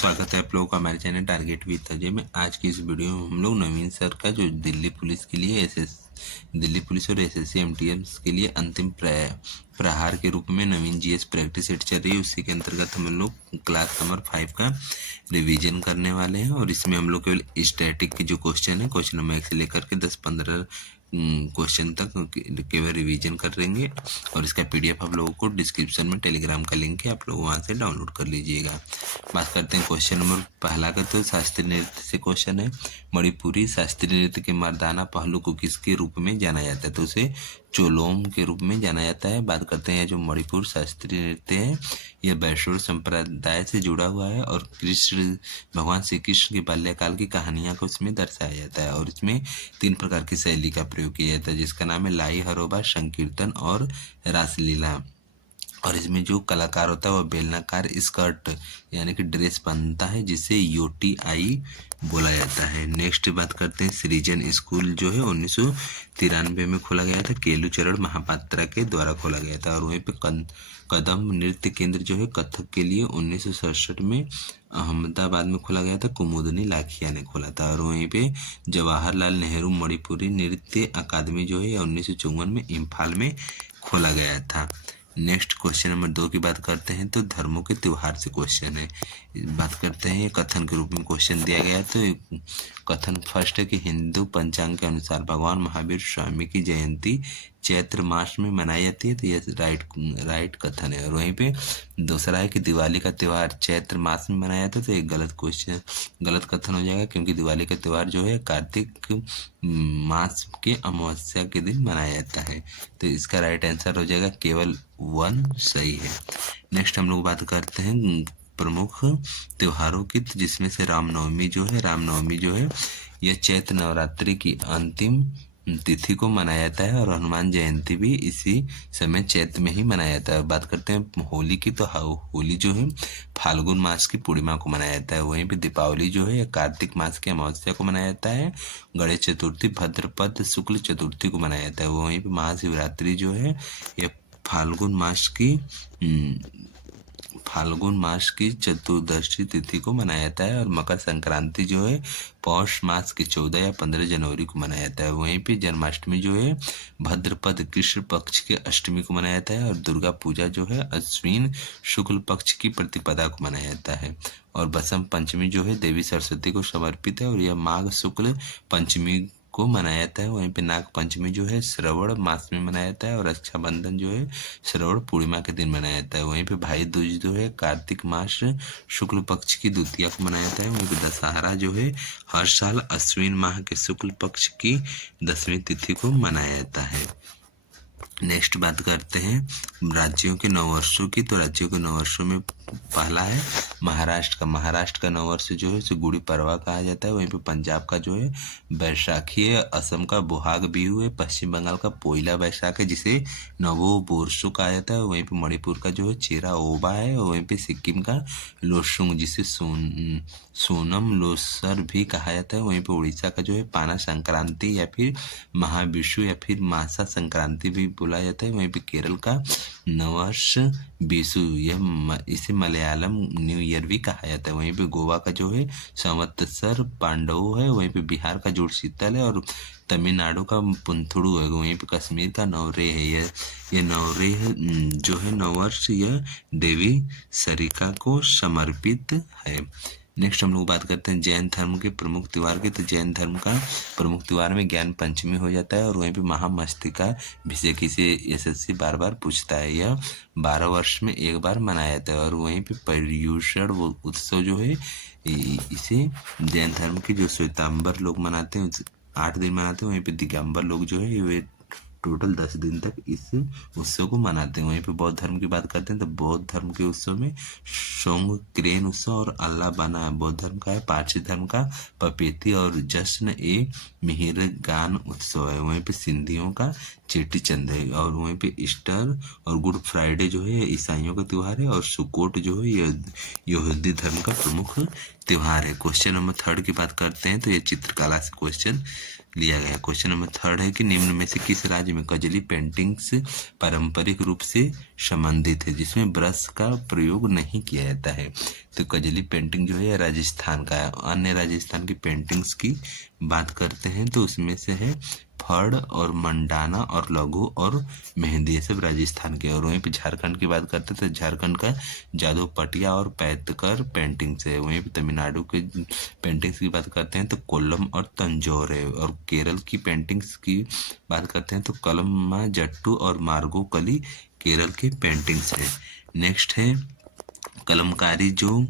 स्वागत है आप लोगों का हमारे चैनल टारगेट विद अजय में। आज की इस वीडियो में हम लोग नवीन सर का जो दिल्ली पुलिस के लिए दिल्ली पुलिस और एसएससी एमटीएस के लिए अंतिम प्रहार के रूप में नवीन जीएस प्रैक्टिस सेट चल रही है, उसी के अंतर्गत हम लोग क्लास नंबर 5 का रिवीजन करने वाले हैं। और इसमें हम लोग केवल स्टैटिक के जो क्वेश्चन है, क्वेश्चन नंबर 1 से लेकर के 10-15 क्वेश्चन तक केवल रिवीजन करेंगे। और इसका पीडीएफ आप लोगों को डिस्क्रिप्शन में टेलीग्राम का लिंक है, आप लोग वहां से डाउनलोड कर लीजिएगा। बात करते हैं क्वेश्चन नंबर पहला का, तो शास्त्रीय नृत्य से क्वेश्चन है। मणिपुरी शास्त्रीय नृत्य के मर्दाना पहलू को किसके रूप में जाना जाता है? तो उसे चोलोम के रूप में जाना जाता है। बात करते हैं जो मणिपुर शास्त्रीय नृत्य है, यह वैष्णव संप्रदाय से जुड़ा हुआ है और भगवान श्री कृष्ण के बाल्यकाल की कहानियां को इसमें दर्शाया जाता है। और इसमें 3 प्रकार की शैली का प्रयोग किया जाता है, जिसका नाम है लाई, हरोबा, संकीर्तन और रासलीला। और इसमें जो कलाकार होता है वह बेलनाकार स्कर्ट यानी कि ड्रेस पहनता है, जिसे यूटीआई बोला जाता है। नेक्स्ट बात करते हैं सृजन स्कूल जो है 1993 में खोला गया था, केलुचरण महापात्रा के द्वारा खोला गया था। और वहीं पे कदम नृत्य केंद्र जो है कथक के लिए 1967 में अहमदाबाद में खोला गया था, कुमुदनी लाखिया ने खोला था। और वहीं पे जवाहरलाल नेहरू मणिपुरी नृत्य अकादमी जो है 1954 में इम्फाल में खोला गया था। नेक्स्ट क्वेश्चन नंबर 2 की बात करते हैं, तो धर्मों के त्योहार से क्वेश्चन है। बात करते हैं कथन के रूप में क्वेश्चन दिया गया है। तो कथन फर्स्ट है कि हिंदू पंचांग के अनुसार भगवान महावीर स्वामी की जयंती चैत्र मास में मनाई जाती है, तो यह राइट कथन है। और वहीं पे दूसरा है कि दिवाली का त्यौहार चैत्र मास में मनाया जाता है, तो एक गलत कथन हो जाएगा, क्योंकि दिवाली का त्यौहार जो है कार्तिक मास के अमावस्या के दिन मनाया जाता है। तो इसका राइट आंसर हो जाएगा केवल 1 सही है। नेक्स्ट हम लोग बात करते हैं प्रमुख त्योहारों की, तो जिसमें से रामनवमी जो है यह चैत्र नवरात्रि की अंतिम तिथि को मनाया जाता है। और हनुमान जयंती भी इसी समय चैत्र में ही मनाया जाता है। बात करते हैं होली की, तो होली जो है फाल्गुन मास की पूर्णिमा को मनाया जाता है। वहीं पे दीपावली जो है कार्तिक मास की अमावस्या को मनाया जाता है। गणेश चतुर्थी भाद्रपद शुक्ल चतुर्थी को मनाया जाता है। वहीं पे महाशिवरात्रि जो है यह फाल्गुन मास की चतुर्दशी तिथि को मनाया जाता है। और मकर संक्रांति जो है पौष मास की 14 या 15 जनवरी को मनाया जाता है। वहीं पे जन्माष्टमी जो है भद्रपद कृष्ण पक्ष के अष्टमी को मनाया जाता है। और दुर्गा पूजा जो है अश्विन शुक्ल पक्ष की प्रतिपदा को मनाया जाता है। और बसंत पंचमी जो है देवी सरस्वती को समर्पित है, और यह माघ शुक्ल पंचमी को मनाया जाता है। वहीं पे नाग पंचमी जो है श्रवण मास में मनाया जाता है। और रक्षाबंधन जो है श्रवण पूर्णिमा के दिन मनाया जाता है। वहीं पे भाई दूज जो है कार्तिक मास शुक्ल पक्ष की द्वितीया को मनाया जाता है। वहीं पे दशहरा जो है हर साल अश्विन माह के शुक्ल पक्ष की 10वीं तिथि को मनाया जाता है। नेक्स्ट बात करते हैं राज्यों के नववर्षों की, तो राज्यों के नववर्षों में पहला है महाराष्ट्र का नववर्ष जो है उसे गुड़ी पड़वा कहा जाता है। वहीं पे पंजाब का जो है बैसाखी है, असम का बोहाग बिहू है, पश्चिम बंगाल का पोइला बैसाख है जिसे नवो बोरसो कहा जाता है। वहीं पे मणिपुर का जो है चेरा ओबा है। और वहीं पे सिक्किम का लोसुंग जिसे सोनम लोसर भी कहा जाता है। वहीं पे उड़ीसा का जो है पाना संक्रांति या फिर महाविषु या फिर मासा संक्रांति भी बोला जाता है। वहीं पे केरल का नववर्ष बिशु, इसे मलयालम न्यू ईयर भी कहा जाता है। वहीं पे गोवा का जो है संवत्सर पांडव है। वहीं पे बिहार का जुड़ शीतल है। और तमिलनाडु का पुंथुड़ू है। वहीं पे कश्मीर का नवरेह है। यह नवरेह जो है नववर्ष यह देवी सरिका को समर्पित है। नेक्स्ट हम लोग बात करते हैं जैन धर्म के प्रमुख त्योहार के, तो जैन धर्म का प्रमुख त्योहार में ज्ञान पंचमी हो जाता है। और वहीं पे महामस्तिका अभिषेक, इसे एसएससी बार पूछता है। यह 12 वर्ष में एक बार मनाया जाता है। और वहीं पे पर्युषण उत्सव जो है इसे जैन धर्म के जो श्वेतांबर लोग मनाते हैं 8 दिन मनाते हैं। वहीं पे दिगंबर लोग जो है वे टोटल 10 दिन तक इस उत्सव को मनाते हैं। वहीं पे बौद्ध धर्म की बात करते हैं, तो बौद्ध धर्म के उत्सव में सोंगक्रेन उत्सव और अल्लाह बाना बौद्ध धर्म का है। पारसी धर्म का पपेती और जश्न ए मिहिरगान उत्सव है। वहीं पे सिंधियों का चेटी चंद है। और वहीं पे ईस्टर और गुड फ्राइडे जो है ईसाइयों का त्यौहार है, और सुकोट जो है यहूदी धर्म का प्रमुख त्यौहार है। क्वेश्चन नंबर 3 की बात करते हैं तो ये चित्रकला से क्वेश्चन लिया गया है। क्वेश्चन नंबर 3 है कि निम्न में से किस राज्य में कजली पेंटिंग्स पारंपरिक रूप से संबंधित है जिसमें ब्रश का प्रयोग नहीं किया जाता है। तो कजली पेंटिंग जो है राजस्थान का है। अन्य राजस्थान की पेंटिंग्स की बात करते हैं तो उसमें से है फड़ और मंडाना और लघु और मेहंदी, ये सब राजस्थान के। और वहीं पे झारखंड की बात करते हैं तो झारखंड का जादू पटिया और पैतकर पेंटिंग्स है। वहीं पे तमिलनाडु के पेंटिंग्स की बात करते हैं तो कोल्लम और तंजौर है। और केरल की पेंटिंग्स की बात करते हैं तो कलम्मा जट्टू और मार्गो कली केरल के पेंटिंग्स है। नेक्स्ट है कलमकारी जो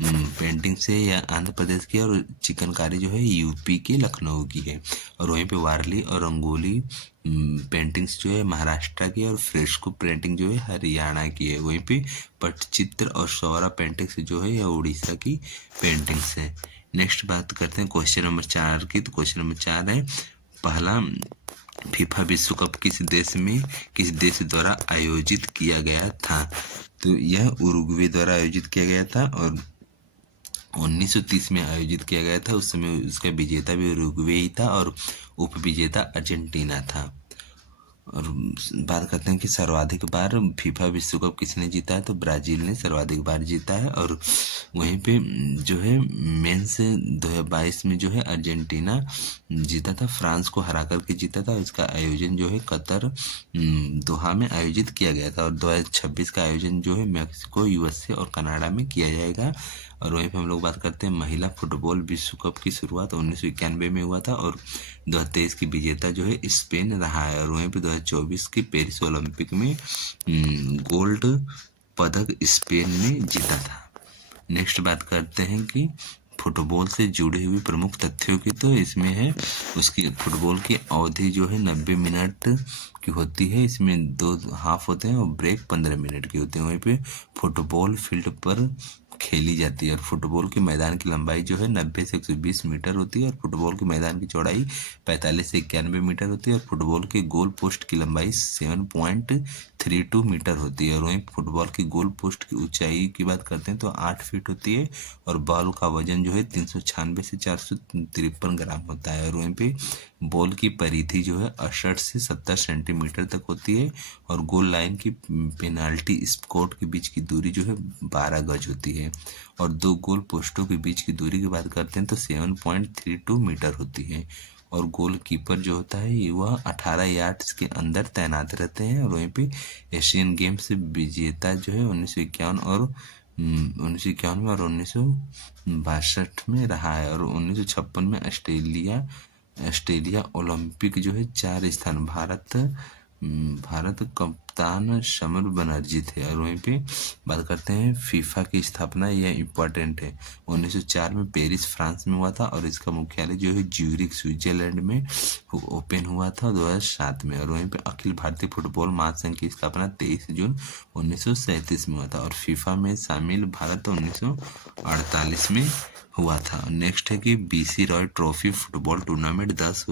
पेंटिंग से या आंध्र प्रदेश की, और चिकनकारी जो है यूपी के लखनऊ की है। और वहीं पे वारली और रंगोली पेंटिंग्स जो है महाराष्ट्र की, और फ्रेस्को पेंटिंग जो है हरियाणा की है। वहीं पे पटचित्र और सौरा पेंटिंग्स जो है यह उड़ीसा की पेंटिंग्स है। नेक्स्ट बात करते हैं क्वेश्चन नंबर 4 की। तो क्वेश्चन नंबर 4 है पहला फीफा विश्व कप किस देश द्वारा आयोजित किया गया था। तो यह उरुग्वे द्वारा आयोजित किया गया था और 1930 में आयोजित किया गया था। उस समय उसका विजेता भी उरुग्वे ही था और उपविजेता अर्जेंटीना था। और बात करते हैं कि सर्वाधिक बार फीफा विश्व कप किसने जीता है, तो ब्राजील ने सर्वाधिक बार जीता है। और वहीं पे जो है मेंस 2022 में जो है अर्जेंटीना जीता था, फ्रांस को हरा करके जीता था। इसका आयोजन जो है कतर दोहा में आयोजित किया गया था। और 2026 का आयोजन जो है मैक्सिको, यूएसए और कनाडा में किया जाएगा। और वहीं पे हम लोग बात करते हैं महिला फुटबॉल विश्व कप की शुरुआत 1991 में हुआ था और 2023 की विजेता जो है स्पेन रहा है। और वहीं पे 2024 की पेरिस ओलंपिक में गोल्ड पदक स्पेन ने जीता था। नेक्स्ट बात करते हैं कि फुटबॉल से जुड़ी हुई प्रमुख तथ्यों की। तो इसमें है उसकी फुटबॉल की अवधि जो है 90 मिनट की होती है। इसमें 2 हाफ होते हैं और ब्रेक 15 मिनट की होते हैं। वहीं पे फुटबॉल फील्ड पर खेली जाती है और फुटबॉल के मैदान की लंबाई जो है 90 से 120 मीटर होती है और फुटबॉल के मैदान की चौड़ाई 45 से 91 मीटर होती है और फुटबॉल के गोल पोस्ट की लंबाई 7.32 मीटर होती है। और वहीं फुटबॉल की गोल पोस्ट की ऊंचाई की बात करते हैं तो 8 फीट होती है और बॉल का वजन जो है 396 से 453 ग्राम होता है। और वहीं पे बॉल की परिधि जो है 68 से 70 सेंटीमीटर तक होती है और गोल लाइन की पेनाल्टी स्पॉट के बीच की दूरी जो है 12 गज होती है। और 2 गोल पोस्टों के बीच की दूरी की बात करते हैं तो 7.32 मीटर होती है। और गोल कीपर जो होता है वह 18 यार्ड्स के अंदर तैनात रहते हैं। और वहीं पे एशियन गेम्स विजेता जो है 1951 और 1951 में और 1962 में रहा है। और 1956 में ऑस्ट्रेलिया ओलंपिक जो है 4 स्थान भारत कप्तान समर बनर्जी थे। और वहीं पे बात करते हैं फीफा की स्थापना, यह इम्पोर्टेंट है। 1904 में पेरिस फ्रांस में हुआ था और इसका मुख्यालय जो है ज्यूरिख स्विट्जरलैंड में ओपन हुआ था 2007 में। और वहीं पे अखिल भारतीय फुटबॉल महासंघ की स्थापना 23 जून 1937 में हुआ था और फीफा में शामिल भारत 1948 में हुआ था। नेक्स्ट है कि BC Roy trophy football tournament 10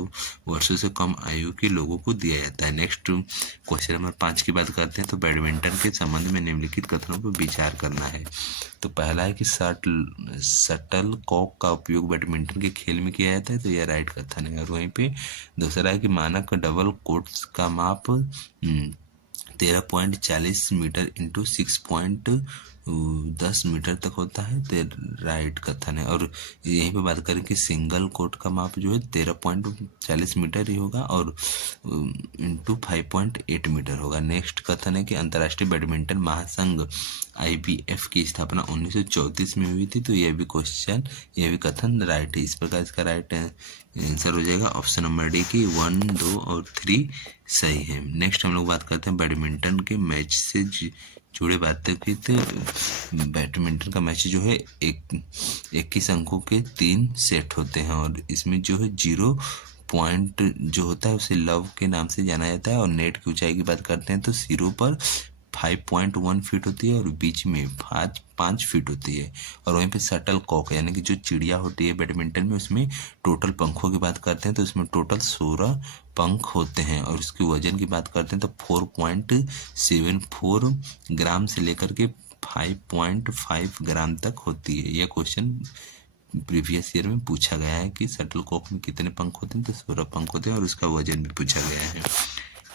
वर्षों से कम आयु के लोगों को दिया जाता है। नेक्स्ट क्वेश्चन नंबर 5 की बात करते हैं तो बैडमिंटन के संबंध में निम्नलिखित कथनों पर विचार करना है। तो पहला है कि शटल कॉक का उपयोग बैडमिंटन के खेल में किया जाता है, तो यह राइट कथन है। और वहीं पे दूसरा है कि मानक डबल कोर्ट्स का माप 13.40 मीटर इंटू 6.10 मीटर तक होता है, तो राइट कथन है। और यहीं पे बात करें कि सिंगल कोर्ट का माप जो है 13.40 मीटर ही होगा और इंटू 5.8 मीटर होगा। नेक्स्ट कथन है कि अंतर्राष्ट्रीय बैडमिंटन महासंघ IBF की स्थापना 1934 में हुई थी, तो यह भी कथन राइट है। इस प्रकार इसका राइट आंसर हो जाएगा ऑप्शन नंबर डी की 1, 2 और 3 सही है। नेक्स्ट हम लोग बात करते हैं बैडमिंटन के मैच से जुड़े बातें की। तो बैडमिंटन का मैच जो है 21 अंकों के 3 सेट होते हैं और इसमें जो है 0 पॉइंट जो होता है उसे लव के नाम से जाना जाता है। और नेट की ऊंचाई की बात करते हैं तो सिरों पर 5.1 फीट होती है और बीच में 5 फीट होती है। और वहीं पे शटल कॉक यानी कि जो चिड़िया होती है बैडमिंटन में, उसमें टोटल पंखों की बात करते हैं तो उसमें टोटल 16 पंख होते हैं। और उसके वजन की बात करते हैं तो 4.74 ग्राम से लेकर के 5.5 ग्राम तक होती है। यह क्वेश्चन प्रीवियस ईयर में पूछा गया है कि शटल कॉक में कितने पंख होते हैं, तो 16 पंख होते हैं और उसका वजन भी पूछा गया है।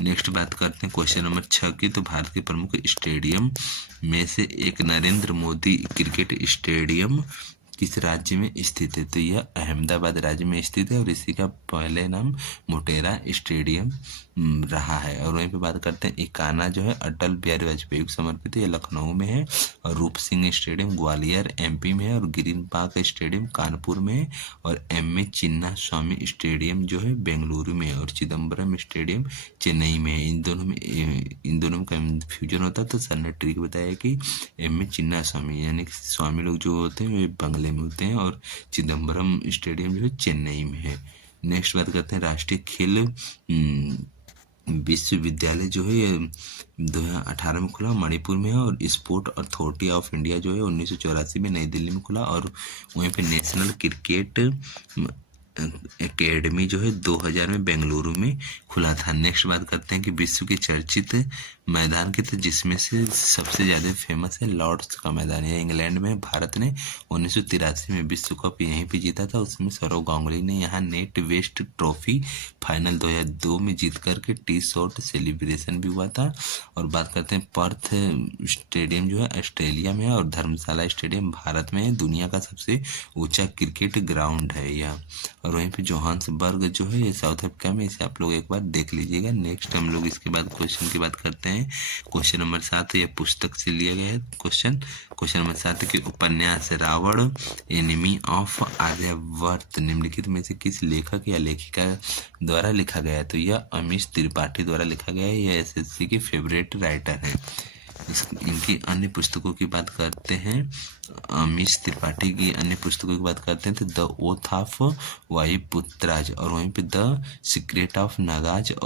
नेक्स्ट बात करते हैं क्वेश्चन नंबर 6 की। तो भारत के प्रमुख स्टेडियम में से एक नरेंद्र मोदी क्रिकेट स्टेडियम किस राज्य में स्थित है? तो यह अहमदाबाद राज्य में स्थित है और इसी का पहले नाम मोटेरा स्टेडियम रहा है। और वहीं पे बात करते हैं इकाना जो है अटल बिहारी वाजपेयी को समर्पित है, यह लखनऊ में है। और रूप सिंह स्टेडियम ग्वालियर एमपी में है। और ग्रीन पार्क स्टेडियम कानपुर में है। और M A Chinna Swami stadium जो है बेंगलुरु में है। और चिदम्बरम स्टेडियम चेन्नई में है। इन दोनों में कन्फ्यूजन होता है तो सर ने ट्रिक बताया कि एम ए चिन्ना स्वामी यानी कि स्वामी लोग जो होते हैं वे बंगले में होते हैं और चिदम्बरम स्टेडियम जो है चेन्नई में है। नेक्स्ट बात करते हैं राष्ट्रीय खेल विश्वविद्यालय जो है ये 2018 में खुला, मणिपुर में है। और स्पोर्ट अथॉरिटी ऑफ इंडिया जो है 1984 में नई दिल्ली में खुला। और वहीं पे नेशनल क्रिकेट एकेडमी जो है 2000 में बेंगलुरु में खुला था। नेक्स्ट बात करते हैं कि विश्व के चर्चित मैदान के, तो जिसमें से सबसे ज़्यादा फेमस है लॉर्ड्स का मैदान है इंग्लैंड में। भारत ने 1983 में विश्व कप यहीं पे जीता था। उसमें सौरव गांगुली ने यहाँ नेट वेस्ट ट्रॉफी फाइनल 2002 में जीत करके टी शॉट सेलिब्रेशन भी हुआ था। और बात करते हैं पर्थ स्टेडियम जो है ऑस्ट्रेलिया में है। और धर्मशाला स्टेडियम भारत में है। दुनिया का सबसे ऊंचा क्रिकेट ग्राउंड है यह। और वहीं पे जोहान्सबर्ग जो है ये साउथ अफ्रीका में, इसे आप लोग एक बार देख लीजिएगा। नेक्स्ट हम लोग इसके बाद क्वेश्चन की बात करते हैं। क्वेश्चन नंबर 7 यह पुस्तक से लिया गया है क्वेश्चन नंबर 7 के उपन्यास रावण एनिमी ऑफ आर्यवर्त निम्नलिखित में से किस लेखक या लेखिका द्वारा लिखा गया है? तो यह अमीश त्रिपाठी द्वारा लिखा गया है। यह एसएससी के फेवरेट राइटर हैं। इनकी अन्य पुस्तकों की बात करते हैं। अमीश त्रिपाठी की अन्य पुस्तकों की बात करते हैं तो द ओथ ऑफ वायुपुत्राज और वहीं पे द सीक्रेट ऑफ नागाज और